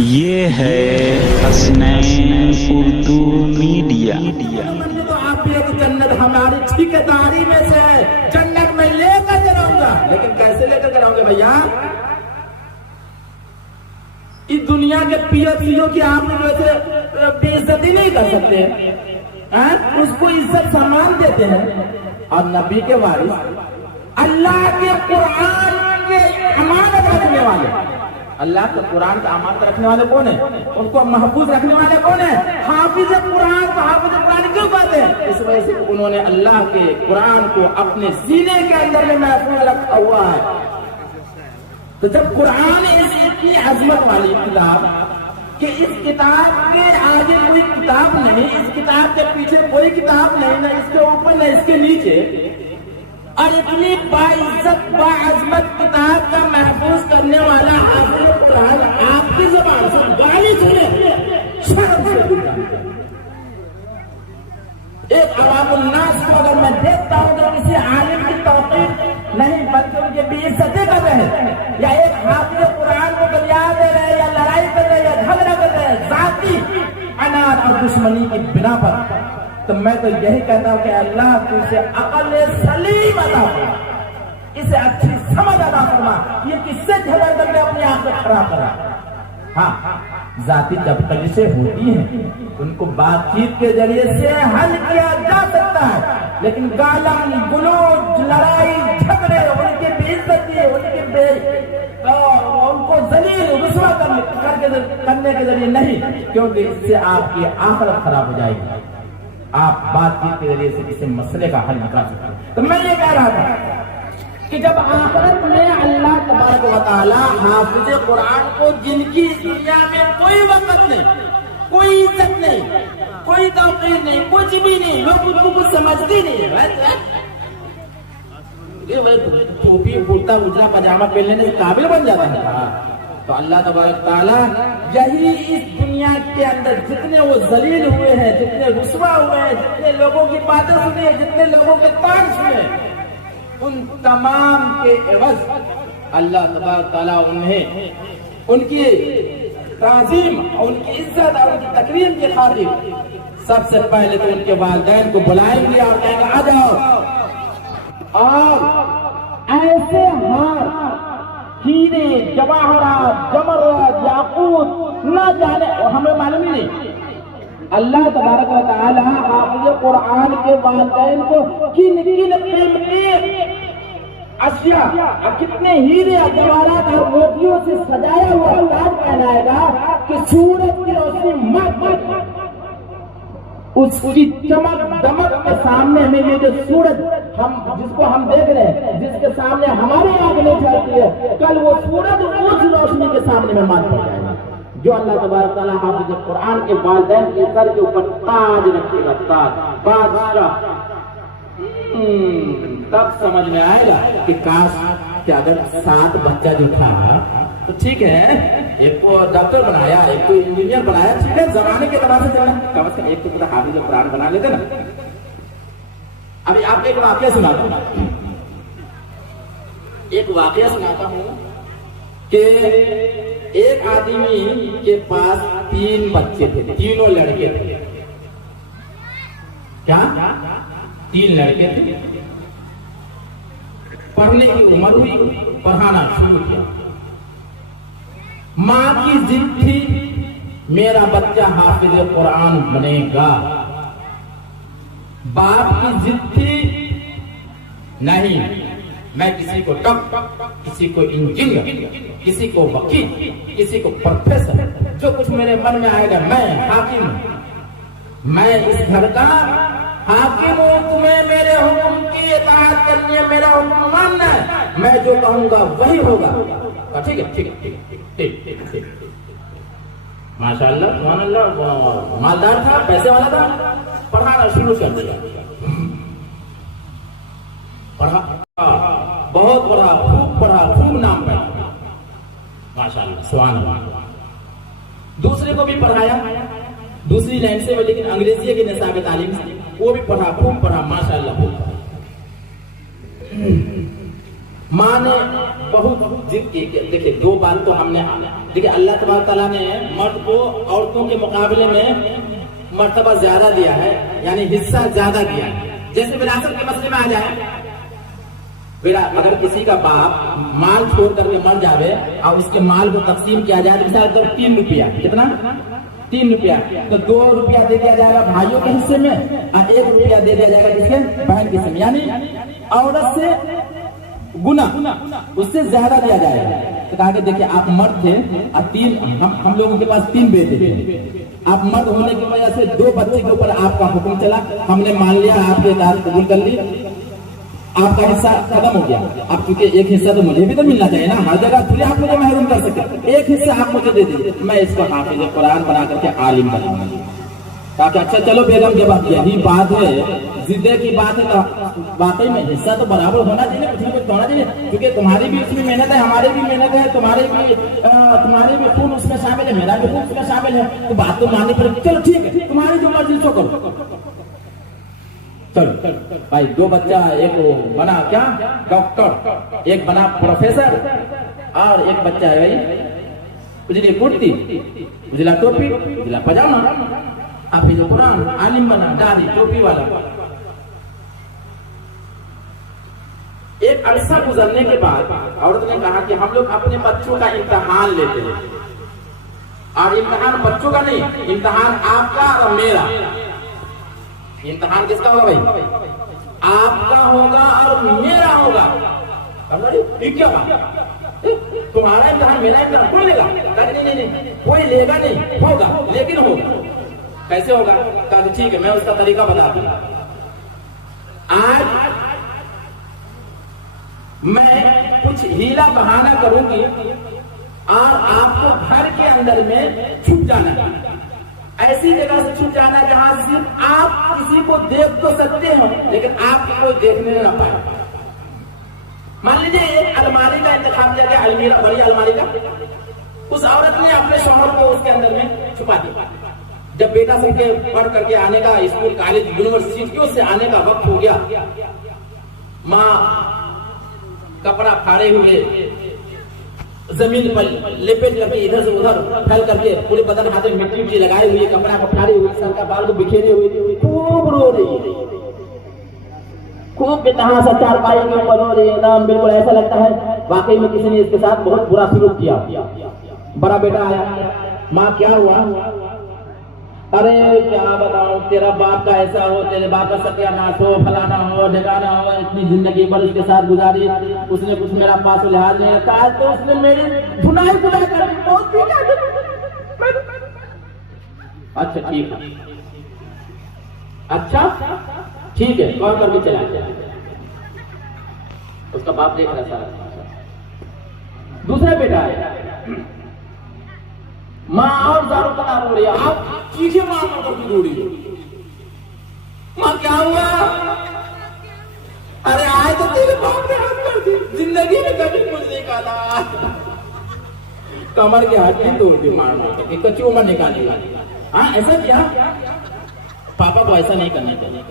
یہ ہے حسنین اردو میڈیا۔ تو آپ بھی ایک جنت ہماری ٹھیکیداری میں سے ہے، جنت میں لے کر جاؤں گا، لیکن کیسے لے کر جاؤں گے بھیا؟ اس دنیا کے پیوں کی آپ نے ویسے بے عزتی نہیں کر سکتے، اس کو عزت سامان دیتے ہیں۔ اور نبی کے وارث، اللہ کے قرآن کے امانت رکھنے والے، اللہ کے قرآن کا امانت رکھنے والے کون ہیں؟ ان کو محفوظ رکھنے والے کون ہیں؟ حافظ قرآن کو حافظ قرآن کیوں کہتے ہیں؟ اس وجہ سے انہوں نے اللہ کے قرآن کو اپنے سینے کے اندر میں محفوظ رکھا ہوا ہے۔ تو جب قرآن اتنی عظمت والی کتاب کہ اس کتاب کے آگے کوئی کتاب نہیں، اس کتاب کے پیچھے کوئی کتاب نہیں، نہ اس کے اوپر نہ اس کے نیچے، اور اتنی باعزت باعظمت کتاب کا محفوظ کرنے والا حافظ قرآن آپ کی زبان سے گالی سنے، شرم سے۔ ایک عوام الناس کو اگر میں دیکھتا ہوں تو کسی عالم کی توقیر نہیں بلکہ ان کی بے عزتی کر رہے ہیں، یا ایک حافظ قرآن کو گلیا دے رہے ہیں، یا لڑائی کر رہے ہیں، یا جھگڑا کر رہے ہیں ذاتی اناد اور دشمنی کی بنا پر، تو میں تو یہی کہتا ہوں کہ اللہ تو اسے عقل سلیم عطا فرما، اسے اچھی سمجھ عطا فرما، یہ کس سے جھگڑ کر کے اپنی آنکھیں خراب کرا۔ ہاں، ذاتی جب تجسے ہوتی ہیں ان کو بات چیت کے ذریعے سے حل کیا جا سکتا ہے، لیکن گالم گلوچ لڑائی جھگڑے ان کی بے عزتی ان کو ذلیل رسوا کرنے کے ذریعے نہیں، کیونکہ اس سے آپ کی آخرت خراب ہو جائے گی۔ آپ بات چیت کے ذریعے سے کسی مسئلے کا حل نہ کر سکتے۔ تو میں یہ کہہ رہا تھا کہ جب آخرت میں اللہ تبارک و تعالیٰ حافظ قرآن کو، جن کی دنیا میں کوئی وقت نہیں، کوئی عزت نہیں، کوئی توقیر نہیں، کچھ بھی نہیں، لوگ ان کو کچھ سمجھتے نہیں ہے، ٹوپی کرتا اجرا پاجامہ پہننے کے قابل بن جاتا ہے، تو اللہ تبارک تعالیٰ یہی اس دنیا کے اندر جتنے وہ ذلیل ہوئے ہیں، جتنے رسوا ہوئے ہیں، جتنے لوگوں کی باتیں سنی ہیں، جتنے لوگوں کے طعن سنے، ان تمام کے عوض اللہ تبارک تعالیٰ انہیں ان کی تعظیم اور ان کی عزت اور ان کی تکریم کی خاطر سب سے پہلے تو ان کے والدین کو بلائیں گے اور کہیں گے آ جاؤ، اور ایسے ہار ہیرے جواہرات جمرات یاقوت نہ جانے ہمیں معلوم ہی نہیں، اللہ تبارک و تعالیٰ حافظ قرآن کے والدین کو کن کن قیمتی اشیاء اور کتنے ہیرے اور جواہرات اور موتیوں سے سجایا ہوا تاج پہنائے گا کہ سورج کی روشنی مت اس کی چمک دمک کے سامنے میں یہ جو سورج جس کو ہم دیکھ رہے ہیں، جس کے سامنے ہماری آنکھ نہیں ٹھہرتی ہے، کل وہ سورج اس روشنی کے سامنے میں مات پڑ جائے گا۔ جو اللہ تبارک تعالیٰ حافظ قرآن کے والدین کے سر کے اوپر تاج رکھے گا، تاج بادشاہ، تب سمجھ میں آئے گا کہ کاش کہ اگر 7 بچہ جو تھا تو ٹھیک ہے، ایک کو ڈاکٹر بنایا، ایک کو انجینئر بنایا، ٹھیک ہے، زمانے کے طرح سے چلنا، کم از کم ایک تو حافظ قرآن بنا لیتے نا۔ ابھی آپ ایک واقعہ سناتا ہوں، ایک واقعہ سناتا ہوں کہ ایک آدمی کے پاس 3 بچے تھے، تینوں لڑکے تھے۔ کیا 3 لڑکے تھے؟ پڑھنے کی عمر ہوئی، پڑھانا شروع کیا۔ ماں کی ضد تھی میرا بچہ حافظ قرآن بنے گا، باپ کی ضد تھی نہیں، میں کسی کو ڈاکٹر، کسی کو انجینئر، کسی کو وکیل، کسی کو پروفیسر، جو کچھ میرے من میں آئے گا، میں حاکم ہوں، میں اس گھر کا حاکم ہوں، تمہیں میرے حکم کی اطاعت کرنی ہے، میرا حکم ماننا ہے، میں جو کہوں گا وہی ہوگا۔ ٹھیک ہے ٹھیک ہے ٹھیک ہے ٹھیک ٹھیک، ماشاء اللہ سبحان اللہ، مالدار تھا، پیسے والا تھا، پڑھانا شروع کر دیا، پڑھا، بہت پڑھا، خوب نام پڑھا، ماشاء اللہ سبحان اللہ۔ دوسرے کو بھی پڑھایا دوسری لائن سے، لیکن انگریزی کی نصاب تعلیم سے، وہ بھی پڑھا، خوب پڑھا، ماشاء اللہ خوب پڑھا۔ ماں نے بہت ضد کی. دیکھیے دو بات تو ہم نے دیکھیے اللہ تبارک تعالیٰ نے مرد کو عورتوں کے مقابلے میں مرتبہ زیادہ دیا ہے, یعنی حصہ زیادہ دیا ہے. جیسے وراثت کے مسئلے میں آ جائے, اگر کسی کا باپ مال چھوڑ کر کے مر جاوے اور اس کے مال کو تقسیم کیا جائے تو مثال 3 روپیہ, کتنا 3 روپیہ, تو 2 روپیہ دے دیا جائے گا بھائیوں کے حصے میں اور 1 روپیہ دے دیا جائے گا کس کے, بہن کے حصے میں. یعنی عورت سے گنا اس سے زیادہ دیا جائے گا. تو کہا کہ دیکھیں آپ مرد تھے اور ہم لوگوں کے پاس 3 بیٹے تھے, آپ مرد ہونے کی وجہ سے 2 بچے کے اوپر آپ کا حکم چلا, ہم نے مان لیا, آپ کے اطاعت قبول کر لی, آپ کا حصہ ختم ہو گیا. اب چونکہ ایک حصہ تو مجھے بھی تو ملنا چاہیے نا, ہر جگہ تھوڑی آپ مجھے محروم کر سکتے, ایک حصہ آپ مجھے دے دیجیے, میں اس کو حافظ قرآن بنا کر کے عالم بناؤں گا. کہا کہ اچھا چلو بیگم جب آپ یہی بات ہے, ضدے کی بات ہے, تو واقعی میں حصہ تو برابر ہونا چاہیے, کچھ نہ کچھ ہونا چاہیے, کیونکہ تمہاری بھی اس میں محنت ہے, ہماری بھی محنت ہے, تمہاری بھی خون اس میں شامل ہے, میرا بھی خون اس میں شامل ہے, تو بات تو ماننی پڑے گی. چلو ٹھیک ہے, تمہاری جو مرضی سو کرو. چلو بھائی 2 بچہ, ایک بنا کیا ڈاکٹر, ایک بنا پروفیسر, اور ایک بچہ ہے بھائی اجلی کرتی, اجلا ٹوپی, اجلا پاجامہ, حافظ قرآن, عالم بنا, داڑھی ٹوپی والا. ایک عرصہ گزرنے کے بعد عورت نے کہا کہ ہم لوگ اپنے بچوں کا امتحان لیتے ہیں, اور امتحان بچوں کا نہیں, امتحان آپ کا اور میرا. امتحان کس کا ہوگا بھائی, آپ کا ہوگا اور میرا ہوگا. کیا بات, تمہارا امتحان میرا امتحان کوئی لے گا, نہیں کوئی لے گا نہیں, ہوگا لیکن ہوگا. کیسے ہوگا, کہا کہ ٹھیک ہے میں اس کا طریقہ بتا دوں. آج میں کچھ ہیلا بہانہ کروں گی اور آپ کو گھر کے اندر میں چھپ جانا ہے, ایسی جگہ سے چھپ جانا جہاں صرف آپ کسی کو دیکھ تو سکتے ہو لیکن آپ کو کوئی دیکھنے نہ پائے. مان لیجیے ایک الماری کا انتخاب کیا گیا, المیرا بڑی الماری کا, اس عورت نے اپنے شوہر کو اس کے اندر میں چھپا دیا. جب بیٹا سب کے پڑھ کر کے آنے کا, اسکول کالج یونیورسٹیوں سے آنے کا وقت ہو گیا, ماں کپڑا پھاڑے ہوئے زمین پر لپٹ کر کے ادھر سے ادھر پھیل کر کے پورے بدن ہاتھ میں مٹی لگائے ہوئے, کپڑا کو پھاڑے ہوئے, سر کا بال کو بکھیرے ہوئے, خوب رو رہی ہے, خوب بتہا سا چارپائی کے اوپر رو رہی ہے. نام بالکل ایسا لگتا ہے واقعی میں کسی نے اس کے ساتھ بہت برا سلوک کیا. بڑا بیٹا آیا, ماں کیا ہوا, ارے کیا بتاؤں, تیرا باپ کا ایسا ہو, تیرے باپ کا ستیہ ناش ہو, فلانا ہو, ڈھکانا ہو, اتنی زندگی پر اس کے ساتھ گزاری, اس نے کچھ میرا پاس لحاظ نہیں رکھا, تو اس نے میری دھنائی کر دی. اچھا ٹھیک ہے, اچھا ٹھیک ہے, کال کر کے چلا گیا. اس کا باپ دیکھ رہا سارا. دوسرا بیٹا ہے, ماں اور زارو پتا رو رہی ہے, آپ چیخے ماں کر کے رو رہی ہے. ماں کیا ہوا, ارے آئے تو تیرے باپ نے ہاتھ کر دی, زندگی میں کبھی مجھ نہیں کہا, کمر کے ہاتھ توڑ دی, مارنا ایک کچی عمر نکالی. ہاں ایسا کیا, پاپا کو ایسا نہیں کرنا چاہیے.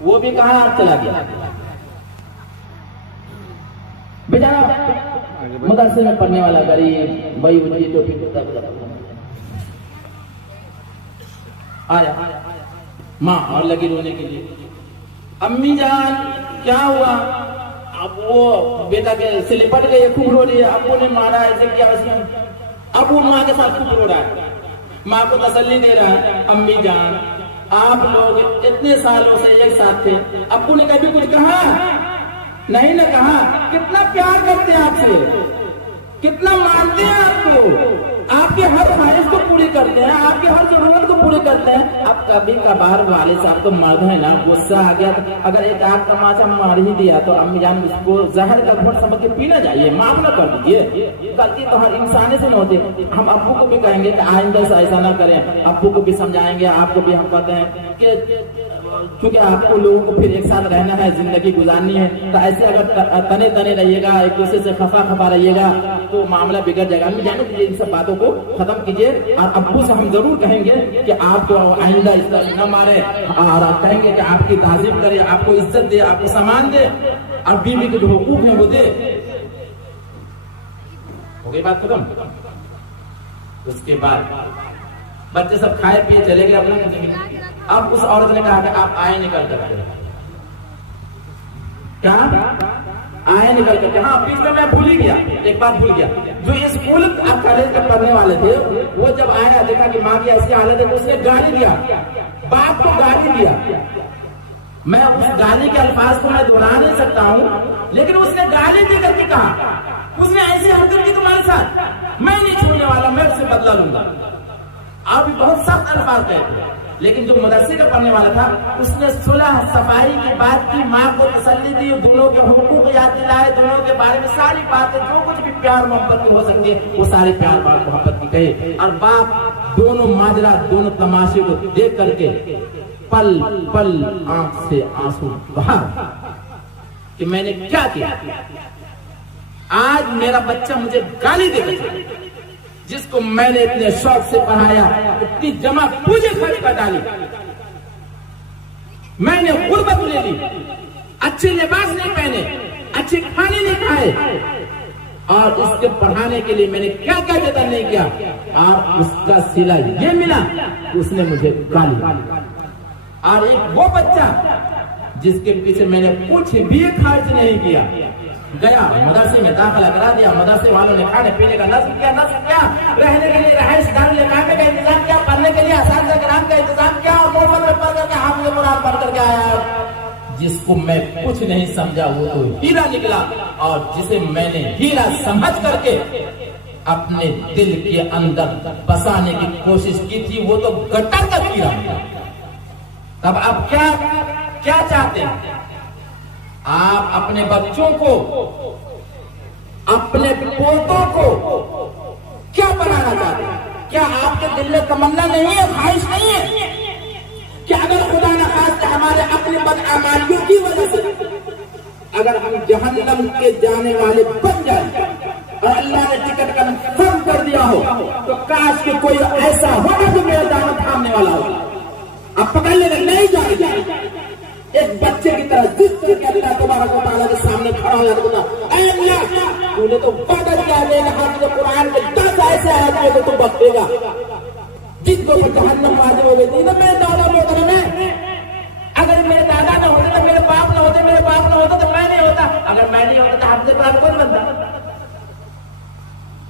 وہ بھی کہاں ہاتھ چلا گیا. بیچارہ مدرسے میں پڑھنے والا غریب, وہی اجلی ٹوپی آیا, ماں اور لگی رونے کے لیے. امی جان کیا ہوا, اب وہ بیٹا کے سے لپٹ گئی, خوب رو رہی ہے, ابو نے مارا, ایسے کیا اس نے. ابو ماں کے ساتھ خوب رو رہا ہے, ماں کو تسلی دے رہا ہے, امی جان آپ لوگ اتنے سالوں سے ایک ساتھ تھے, ابو نے کبھی کچھ کہا نہیں نہ کہا, کتنا پیار کرتے ہیں آپ سے, کتنا مانتے ہیں آپ کو, آپ کے ہر خواہش کو پوری کرتے ہیں, آپ کے ہر ضرورت کو پوری کرتے ہیں. اب کبھی کبھار والد صاحب تو مرد ہے نا, غصہ آ گیا تو اگر ایک آگ کا ماچا مار ہی دیا تو امی جان اس کو زہر کا گھونٹ سمجھ کے پینا چاہیے, معاف نہ کر دیجیے. غلطی تو ہر انسان سے نہ ہوتی. ہم ابو کو بھی کہیں گے کہ آئندہ سے ایسا نہ کریں, ابو کو بھی سمجھائیں گے, آپ کو بھی ہم کہتے ہیں کہ کیونکہ آپ کو لوگوں کو پھر ایک ساتھ رہنا ہے, زندگی گزارنی ہے, تو ایسے اگر تنے تنے رہیے گا, ایک دوسرے سے خفا رہیے گا تو معاملہ بگڑ جائے گا. ہم جانے دیجیے ان سب باتوں کو ختم کیجیے, اور ابو سے ہم ضرور کہیں گے کہ آپ کو آئندہ اس طرح نہ مارے, اور آپ کہیں گے کہ آپ کی تعظیم کرے, آپ کو عزت دے, آپ کو سامان دے, اور بیوی کے جو حقوق ہیں وہ دے. ہو گئی بات ختم. اس کے بعد بچے سب کھائے پیے چلے گئے اپنا. اب اس عورت نے کہا کہ آپ آئے نکل کر کے. کیا آئے نکل کر کے؟ ہاں بیچ میں بھول ہی گیا، ایک بات بھول گیا. جو اسکول آپ کالج کے پڑھنے والے تھے وہ جب آیا دیکھا کہ ماں کی ایسی حالت ہے تو اس نے گالی دیا، باپ کو گالی دیا. میں اس گالی کے الفاظ کو میں دہرا نہیں سکتا ہوں، لیکن اس نے گالی دے کر کے کہا، اس نے ایسی حرکت کی تمہارے ساتھ، میں نہیں چھوڑنے والا، میں اس سے بدلہ لوں گا. آپ بہت سخت الفاظ کہتے ہیں. لیکن جو مدرسے کا پڑھنے والا تھا اس نے صلح صفائی کی بات کی، ماں کو تسلی دی، دونوں کے حقوق یاد دلائے، دونوں کے بارے میں ساری باتیں جو کچھ بھی پیار محبت کی ہو سکتی ہے وہ سارے پیار محبت کی کہے. اور باپ دونوں ماجرا، دونوں تماشے کو دیکھ کر کے پل پل آنکھ سے آنسو بہا کہ میں نے کیا کیا. آج میرا بچہ مجھے گالی دے رہا ہے جس کو میں نے اتنے شوق سے پڑھایا، اتنی جمع پوجے خرچ کر ڈالی، میں نے غربت لے لی، اچھے لباس نہیں پہنے، اچھے کھانے نہیں کھائے، اور اس کے پڑھانے کے لیے میں نے کیا کیا جتن نہیں کیا، اور اس کا صلہ یہ ملا کہ اس نے مجھے گالی. اور ایک وہ بچہ جس کے پیچھے میں نے کچھ بھی خرچ نہیں کیا، گیا مدرسے میں داخلہ کرا دیا، مدرسے والوں نے کھانے پینے کا نصب کیا، رہنے کے لیے رہائش دار لگانے کا انتظام کیا، پڑھنے کے لیے اساتذہ کرام کا انتظام کیا، اور محفل میں پڑھ کر کے حافظ قرآن پڑھ کر کے آیا. جس کو میں کچھ نہیں سمجھا وہ تو ہیرا نکلا، اور جسے میں نے ہیرا سمجھ کر کے اپنے دل کے اندر بسانے کی کوشش کی تھی وہ تو گٹر کا ہیرا نکلا. تب اب کیا چاہتے ہیں آپ؟ اپنے بچوں کو، اپنے پوتوں کو کیا بنانا چاہتے ہیں؟ کیا آپ کے دل میں تمنا نہیں ہے، خواہش نہیں ہے کہ اگر خدا نہ خواستہ ہمارے اپنے بدعمالیوں کی وجہ سے اگر ہم جہنم کے جانے والے بن جائیں اور اللہ نے ٹکٹ کنفرم کر دیا ہو تو کاش کہ کوئی ایسا ہوگا جو میرا دامن تھامنے والا ہو. اب پکڑ لے نہیں جائے، ایک بچے کی طرح ضد کر کے اللہ تبارک و تعالیٰ کے سامنے کھڑا ہو جاتا تھا، اے اللہ تو نے تو وعدہ کیا ہے کہ قرآن کے 10 ایسے آیتوں کو تو بخشے گا جن کو جہنم واجب ہو گئی تھی. تو میرے دادا محترم ہے، اگر میرے دادا نہ ہوتے تو میرے باپ نہ ہوتے، میرے باپ نہ ہوتا تو میں نہیں ہوتا، اگر میں نہیں ہوتا تو حافظ قرآن کون بنتا؟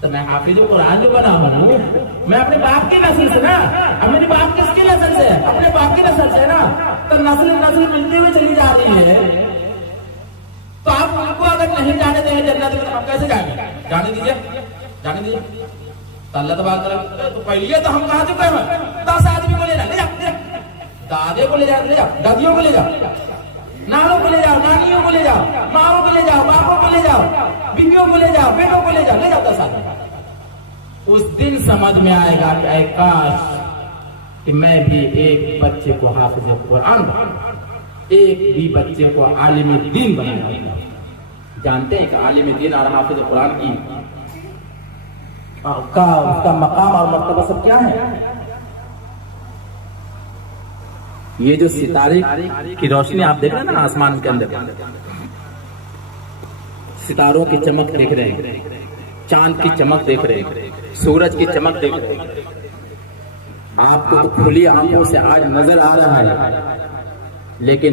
تو میں حافظ قرآن جو بنا ہوں میں اپنے باپ کی نسل سے نا. اب میرے باپ کس کی نسل سے؟ اپنے باپ کی نسل سے نا. تو نسل ملتی ہوئی چلی جا رہی ہے، تو آپ ان کو اگر نہیں جانے دیں گے جنت میں تو آپ کیسے جائیں گے؟ جانے دیجیے، جانے دیجیے. تو اللہ تبارک کرے تو پہلے تو ہم کہا چکے ہیں 10 آدمی کو لے جا، دادے کو لے جا، دادیوں کو لے جاؤ، نانوں کو لے جاؤ، نانیوں کو لے جاؤ، ماں کو لے جاؤ، باپوں کو لے جاؤ، بیویوں کو لے جاؤ، بیٹوں کو لے جاؤ، لے جاؤ 10 آدمی. اس دن سمجھ میں آئے گا کہ اے کاش کہ میں بھی ایک بچے کو حافظ قرآن، ایک بھی بچے کو عالم دین بنانا. جانتے ہیں کہ عالم دین اور حافظ قرآن کی اس کا مقام اور مرتبہ سب کیا ہے؟ یہ جو ستارے کی روشنی آپ دیکھ رہے ہیں نا آسمان کے اندر، ستاروں کی چمک دیکھ رہے ہیں، چاند کی چمک دیکھ رہے ہیں، سورج کی چمک دیکھ رہے ہیں. آپ کو تو کھلی آنکھوں سے آج نظر آ رہا ہے، لیکن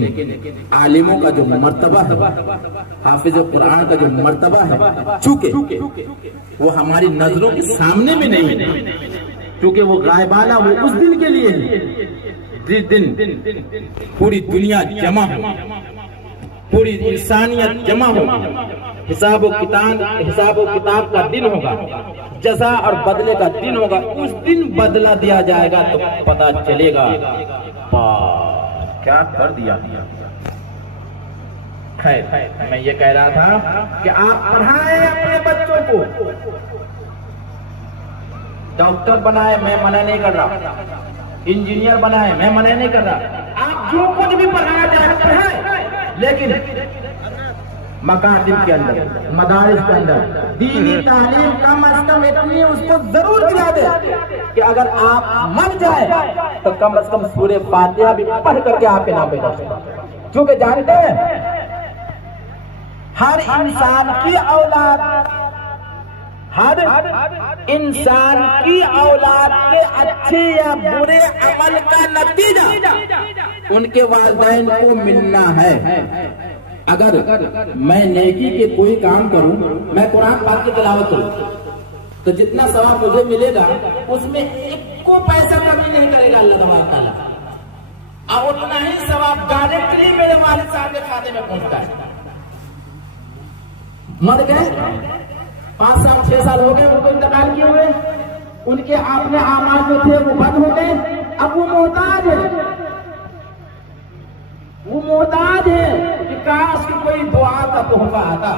عالموں کا جو مرتبہ ہے، حافظ قرآن کا جو مرتبہ ہے، چونکہ وہ ہماری نظروں کے سامنے میں نہیں ہے، کیونکہ وہ غائبانہ وہ اس دن کے لیے ہے جس دن پوری دنیا جمع ہو، پوری انسانیت جمع ہو، حساب و کتاب کا دن ہوگا، جزا اور بدلے کا دن ہوگا. اس دن بدلہ دیا جائے گا تو پتا چلے گا کیا کر دیا. خیر، میں یہ کہہ رہا تھا کہ آپ پڑھائیں اپنے بچوں کو، ڈاکٹر بنائے میں منع نہیں کر رہا، انجینئر بنائے میں منع نہیں کر رہا، آپ جو کچھ بھی پڑھانا چاہیں پڑھائیں، لیکن مکاتب کے اندر، مدارس کے اندر دینی تعلیم کم از کم اتنی اس کو ضرور دلا دے کہ اگر آپ من جائے تو کم از کم سورہ فاتحہ بھی پڑھ کر کے آپ کے نام پہ کر سکتے. کیونکہ جانتے ہیں ہر انسان کی اولاد، ہر انسان کی اولاد کے اچھے یا برے عمل کا نتیجہ ان کے والدین کو ملنا ہے. اگر میں نیکی کے کوئی کام کروں, میں قرآن پاک کی تلاوت کروں, تو جتنا ثواب مجھے ملے گا اس میں ایک کو پیسہ کمی نہیں کرے گا اللہ تبارک تعالیٰ, اور اتنا ہی ثواب ڈائریکٹلی میرے والد صاحب کے کھاتے میں پہنچتا ہے. مر گئے 5 سال 6 سال ہو گئے ان کو انتقال کیے ہوئے, ان کے اپنے اعمال جو تھے وہ بند ہو گئے, اب وہ محتاج ہے کہ کاش کہ کوئی دعا کا تحفہ آتا,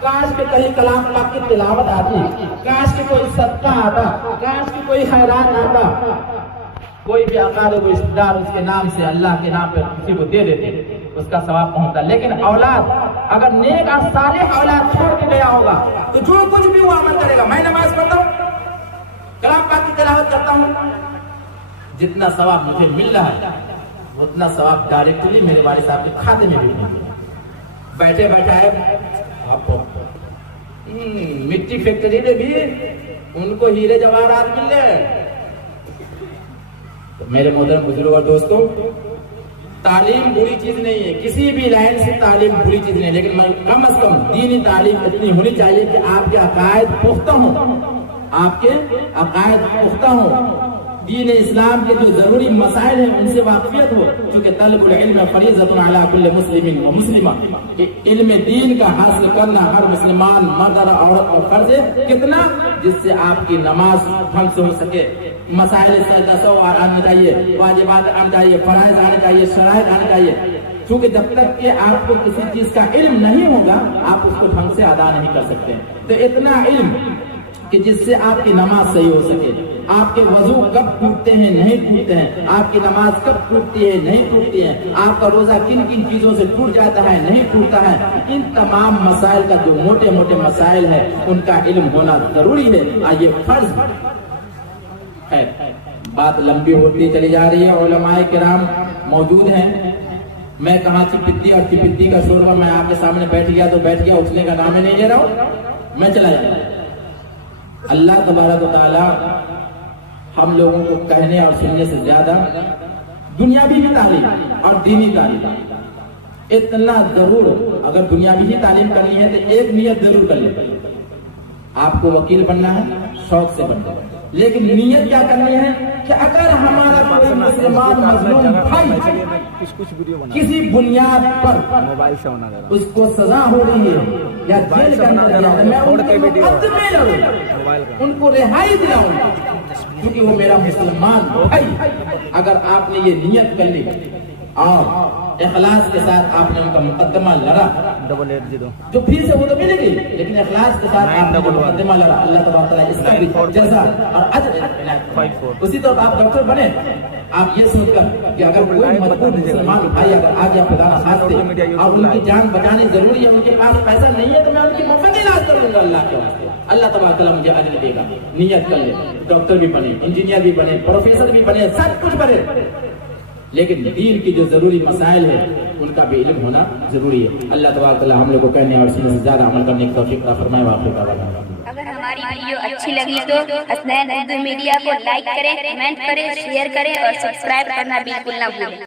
کاش کہ کہیں کلام پاک کی تلاوت آتی, کاش کہ کوئی صدقہ آتا, کاش کہ کوئی خیرات آتا, کوئی بھی اقارب رشتہ دار اس کے نام سے اللہ کے نام پہ کسی کو دے دیتے, اس کا ثواب پہنچتا. لیکن اولاد اگر نیک اور صالح اولاد چھوڑ کے گیا ہوگا تو جو کچھ بھی وہ عمل کرے گا, میں نماز پڑھتا ہوں, کلام پاک کی تلاوت کرتا ہوں, جتنا ثواب مجھے مل رہا ہے اتنا ثواب ڈائریکٹلی میرے والد صاحب کے کھاتے میں بھی مل رہا ہے. بیٹھے بیٹھائے آپ مٹی فیکٹری میں بھی ان کو ہیرے جواہرات مل رہے ہیں. میرے محترم بزرگ اور دوستوں, تعلیم بری چیز نہیں ہے, کسی بھی لائن سے تعلیم بری چیز نہیں ہے, لیکن کم از کم دینی تعلیم اتنی ہونی چاہیے کہ آپ کے عقائد پختہ ہوں, آپ کے عقائد پختہ ہوں, دین اسلام کے جو ضروری مسائل ہیں ان سے واقفیت ہو, چونکہ طلب العلم فریضۃ علی کل مسلم و مسلمہ, کہ علم دین کا حاصل کرنا ہر مسلمان مرد اور عورت پر فرض ہے. کتنا؟ جس سے آپ کی نماز ڈھنگ سے ہو سکے, مسائل تصور آنا چاہیے, واجبات آنا چاہیے, فرائض آنے چاہیے, شرائط آنے چاہیے. چونکہ جب تک کہ آپ کو کسی چیز کا علم نہیں ہوگا آپ اس کو ڈھنگ سے ادا نہیں کر سکتے. تو اتنا علم کہ جس سے آپ کی نماز صحیح ہو سکے, آپ کے وضو کب ٹوٹتے ہیں نہیں ٹوٹتے ہیں, آپ کی نماز کب ٹوٹتی ہے نہیں ٹوٹتی ہے, آپ کا روزہ کن کن چیزوں سے ٹوٹ جاتا ہے نہیں ٹوٹتا ہے, ان تمام مسائل کا جو موٹے موٹے مسائل ہیں ان کا علم ہونا ضروری ہے, یہ فرض ہے. بات لمبی ہوتی چلی جا رہی ہے, علماء کرام موجود ہیں, میں کہاں چپتی اور چپتی کا شور, میں آپ کے سامنے بیٹھ گیا تو بیٹھ گیا, اٹھنے کا نام ہی نہیں لے رہا ہوں, میں چلا جاؤں. اللہ تبارک و تعالی ہم لوگوں کو کہنے اور سننے سے زیادہ دنیاوی تعلیم اور دینی تعلیم اتنا ضرور, اگر دنیاوی ہی تعلیم کرنی ہے تو ایک نیت ضرور کر لیں, آپ کو وکیل بننا ہے شوق سے بننا ہے, لیکن نیت کیا کرنی ہے کہ اگر ہمارا کوئی مسلمان مظلوم بھائی کسی بنیاد پر اس کو سزا ہو رہی ہے یا جیل کا اندر جا رہا ہے, میں ان کے مقدمے لڑوں, ان کو رہائی دلاؤں, کیونکہ وہ میرا مسلمان بھائی. اگر آپ نے یہ نیت کر لی اور اخلاص کے ساتھ آپ نے ان کا مقدمہ لڑا, جو فیس ہے وہ تو ملے گی, لیکن اخلاص کے ساتھ آپ نے مقدمہ لڑا, اللہ تبارک تعالیٰ اس کا بھی جزا اور اجر. اسی طرح آپ ڈاکٹر بنے, آپ یہ سوچ کر کہ اگر کوئی مضبوط مسلمان بھائی اگر آ گیا خدا نہ خاصے اور ان کی جان بچانی ضروری ہے, ان کے پاس پیسہ نہیں ہے تو میں ان کی مفت علاج کر دوں گا اللہ کے واسطے, اللہ تبارک تعالیٰ مجھے اجر دے گا. نیت کر لے, ڈاکٹر بھی بنے, انجینئر بھی بنے, پروفیسر بھی بنے, سب کچھ بنے, لیکن دین کی جو ضروری مسائل ہیں ان کا بھی علم ہونا ضروری ہے. اللہ تبارک تعالیٰ ہم لوگ کو کہنے اور سننے سے زیادہ عمل کرنے کی توفیق عطا فرمائے. اگر ہماری ویڈیو اچھی لگی تو حسنین اردو میڈیا کو لائک کریں, کمنٹ کریں, شیئر کریں اور سبسکرائب کرنا بالکل نہ بھولیں.